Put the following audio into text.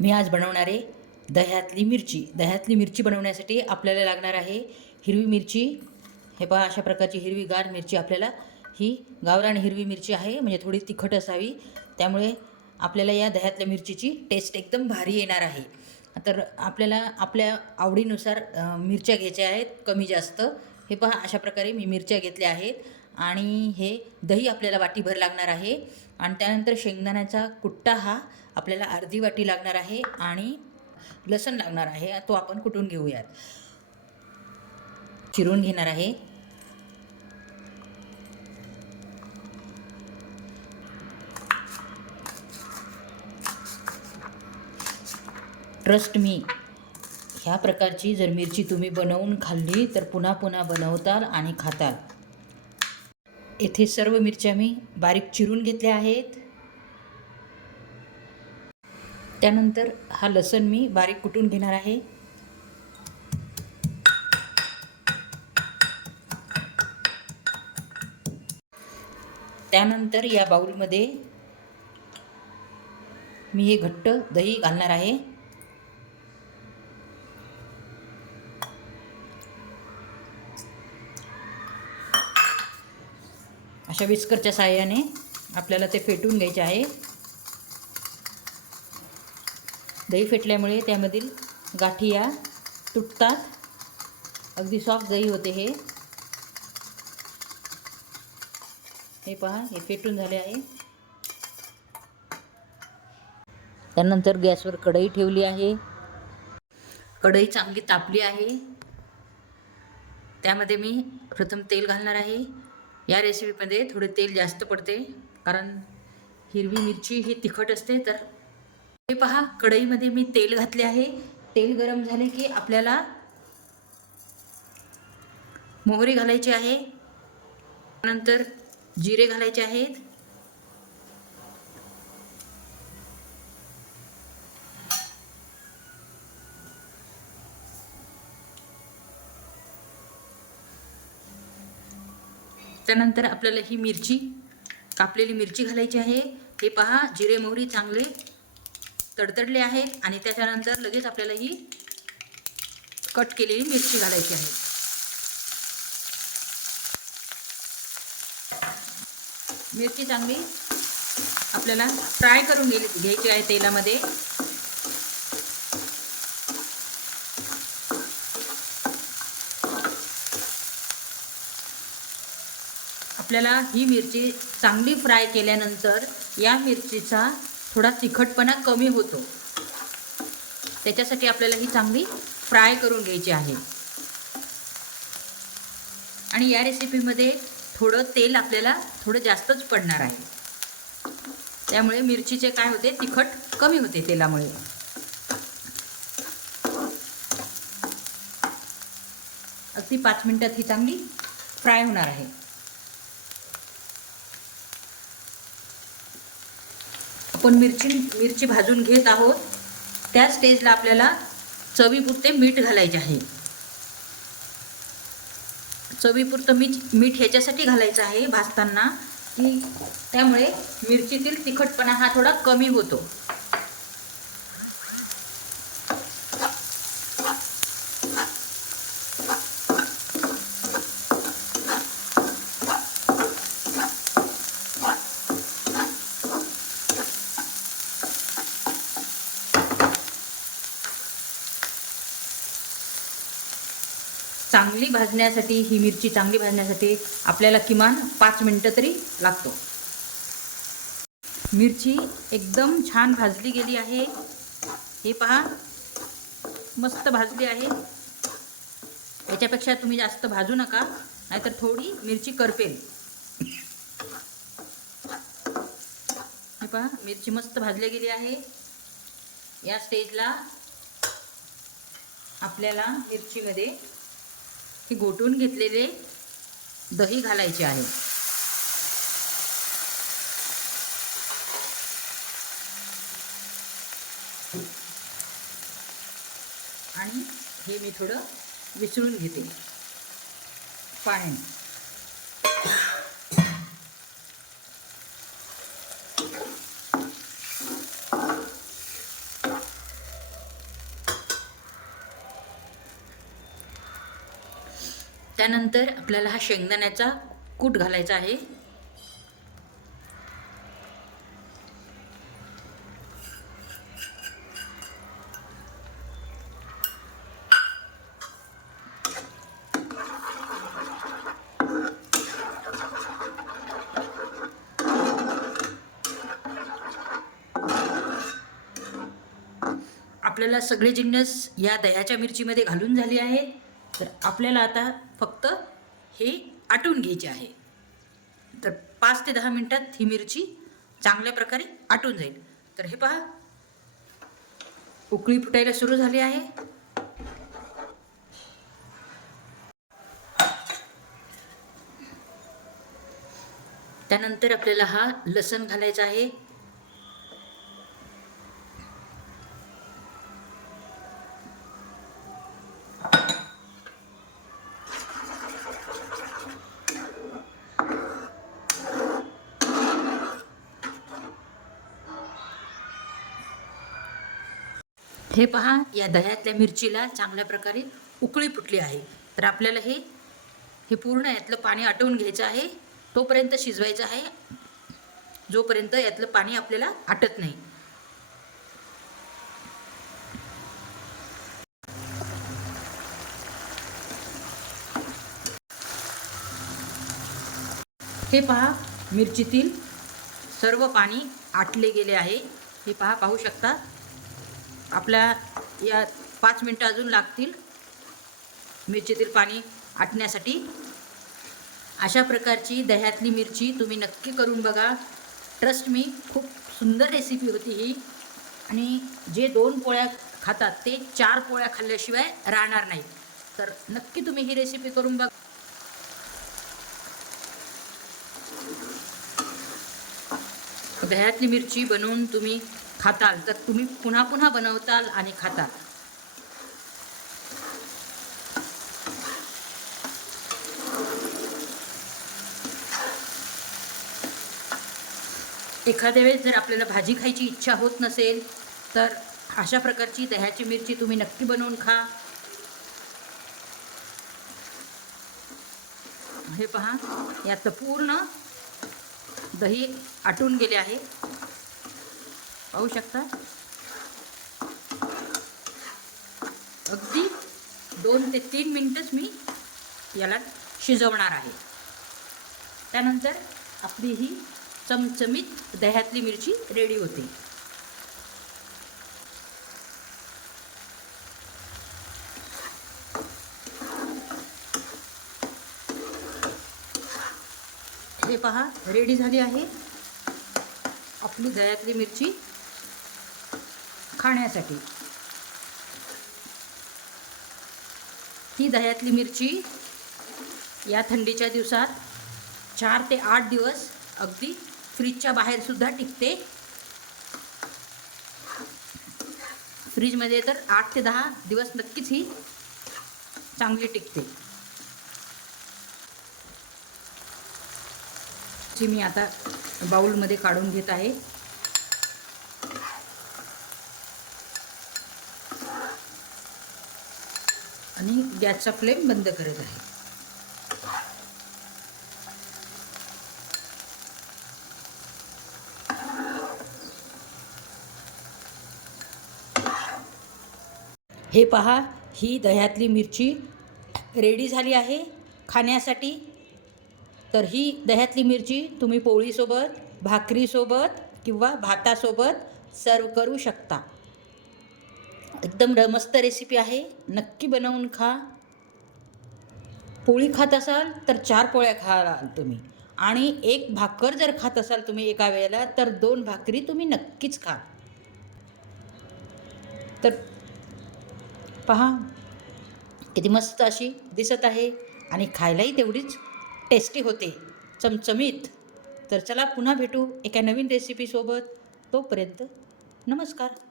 मी आज बनवणार आहे दह्यातली मिरची. दह्यातली मिरची बनवण्यासाठी आपल्याला लागणार आहे हिरवी मिरची. हे पहा अशा प्रकारची हिरवीगार मिरची आपल्याला. ही गावरान हिरवी मिरची आहे म्हणजे थोडी तिखट असावी. त्यामुळे आपल्याला या दह्यातल्या मिरचीची टेस्ट एकदम भारी येणार आहे. तर आपल्याला आपल्या आवडीनुसार मिरच्या घ्यायच्या आहेत कमी जास्त. हे पहा अशा प्रकारे मी मिरच्या घेतल्या आहेत. आणि हे दही आपल्याला वाटीभर लागणार आहे. आणि त्यानंतर शेंगदाण्याचा कुट्टा हा आपल्याला अर्धी वाटी लागणार आहे आणि लसण लागणार आहे. तो आपण कुटून घेऊयात? चिरून घेणार आहे. ट्रस्ट मी ह्या प्रकारची जर मिरची तुम्ही बनवून खाल्ली तर पुन्हा पुन्हा बनवताल आणि खाताल. येथे सर्व मिरच्या मी बारीक चिरून घेतल्या आहेत. त्यानंतर हा लसण मी बारीक कुटून घेणार आहे. त्यानंतर या बाऊलमध्ये मी हे घट्ट दही घालणार आहे. अशा विस्करच्या साहाय्याने आपल्याला ते फेटून घ्यायचे आहे. दही फेटल्यामुळे त्यामधील गाठिया तुटतात. अगदी सॉफ्ट दही होते हे. हे पहा हे फेटून झाले आहे. त्यानंतर गॅसवर कढई ठेवली आहे. कढई चांगली तापली आहे. त्यामध्ये मी प्रथम तेल घालणार आहे. या रेसिपीमध्ये थोडे तेल जास्त पडते कारण हिरवी मिरची ही तिखट असते. तर हे पहा कढईमध्ये मी तेल घातले आहे. तेल गरम झाले की आपल्याला मोहरी घालायची आहे. नंतर जिरे घालायचे आहेत. त्यानंतर आपल्याला ही मिरची कापलेली मिरची घालायची आहे. हे पहा जिरे मोहरी चांगले तडतडले आहेत आणि त्याच्यानंतर लगेच आपल्याला ही कट केलेली मिरची घालायची आहे. मिरची चांगली आपल्याला फ्राय करून घे घ्यायची आहे तेलामध्ये. आपल्याला ही मिरची चांगली फ्राय केल्यानंतर या मिरचीचा थोडा तिखटपणा कमी होतो. त्याच्यासाठी आपल्याला ही चांगली फ्राय करून घ्यायची आहे. आणि या रेसिपीमध्ये थोडं तेल आपल्याला थोडं जास्तच पडणार आहे. त्यामुळे मिरचीचे काय होते? तिखट कमी होते तेलामुळे. अगदी पाच मिनिटात ही चांगली फ्राय होणार आहे. आपण मिरची मिरची भाजून घेत आहोत. त्या स्टेजला आपल्याला चवीपुरते मीठ घालायचे आहे. चवीपुरतं मीठ मीठ ह्याच्यासाठी घालायचं आहे भाजताना की त्यामुळे मिरचीतील तिखटपणा हा थोडा कमी होतो. चांगली भाजण्यासाठी ही मिरची चांगली भाजण्यासाठी आपल्याला किमान पाच मिनटं तरी लागतो. मिरची एकदम छान भाजली गेली आहे. हे पहा मस्त भाजली आहे. याच्यापेक्षा तुम्ही जास्त भाजू नका नाहीतर थोडी मिरची करपेल. हे पहा मिरची मस्त भाजली गेली आहे. या स्टेजला आपल्याला मिरचीमध्ये हे गोटून घेतलेले दही घालायचे आहे. आणि हे मी थोडं विसळून घेते. पाण्याने. त्यानंतर आपल्याला हा शेंगदाण्याचा कूट घालायचा आहे. आपल्याला सगळे जिन्नस या दह्याच्या मिरचीमध्ये घालून झाले आहे. तर आपल्याला आता फक्त हे आटून घ्यायचे आहे. तर पाच ते दहा मिनटात ही मिरची चांगल्या प्रकारे आटून जाईल. तर हे पहा. उकळी फुटायला सुरू झाली आहे. त्यानंतर आपल्याला हा लसण घालायचा आहे. हे पहा या दह्यातल्या मिरचीला चांगल्या प्रकारे उकळी फुटली आहे. तर आपल्याला हे हे पूर्ण यातलं पाणी आटवून घ्यायचं आहे. तोपर्यंत शिजवायचं आहे. जोपर्यंत यातलं पाणी आपल्याला आटत नाही. हे पहा मिरचीतील सर्व पाणी आटले गेले आहे. हे पहा पाहू शकता. आपल्या या पाच मिनटं अजून लागतील. मिरचीतील पाणी आटण्यासाठी. अशा प्रकारची दह्यातली मिरची तुम्ही नक्की करून बघा. ट्रस्ट मी खूप सुंदर रेसिपी होती ही. आणि जे दोन पोळ्या खातात ते चार पोळ्या खाल्ल्याशिवाय राहणार नाही. तर नक्की तुम्ही ही रेसिपी करून बघा. दह्यातली मिरची बनवून तुम्ही खाताल. तर तुम्ही पुन्हा पुन्हा बनवताल आणि खाताल. एखाद्या वेळेस जर आपल्याला भाजी खायची इच्छा होत नसेल तर अशा प्रकारची दह्याची मिरची तुम्ही नक्की बनवून खा. हे पहा याचं पूर्ण दही आटून गेले आहे. पाहू शकता? अगदी दोन ते तीन मिनटंच मी याला शिजवणार आहे. त्यानंतर आपली ही चमचमीत दह्यातली मिरची रेडी होते हे पहा रेडी झाली आहे. आपली दह्यातली मिरची खाण्यासाठी. ही दह्यातली मिरची या थंडीच्या दिवसात चार ते आठ दिवस अगदी फ्रीजच्या बाहेरसुद्धा टिकते. फ्रीजमध्ये तर आठ ते दहा दिवस नक्कीच ही चांगली टिकते. जी मी आता बाऊलमध्ये काढून घेत आहे. आणि गॅसचा फ्लेम बंद करत आहे. हे पहा ही दह्यातली मिरची रेडी झाली आहे खाण्यासाठी. तर ही दह्यातली मिरची तुम्ही पोळीसोबत भाकरीसोबत किंवा भातासोबत सर्व करू शकता. एकदम र मस्त रेसिपी आहे. नक्की बनवून खा. पोळी खात असाल तर चार पोळ्या खाल तुम्ही. आणि एक भाकर जर खात असाल तुम्ही एका वेळेला तर दोन भाकरी तुम्ही नक्कीच खा. तर पहा किती मस्त अशी दिसत आहे आणि खायलाही तेवढीच टेस्टी होते. चमचमीत. तर चला पुन्हा भेटू एका नवीन रेसिपीसोबत तोपर्यंत नमस्कार.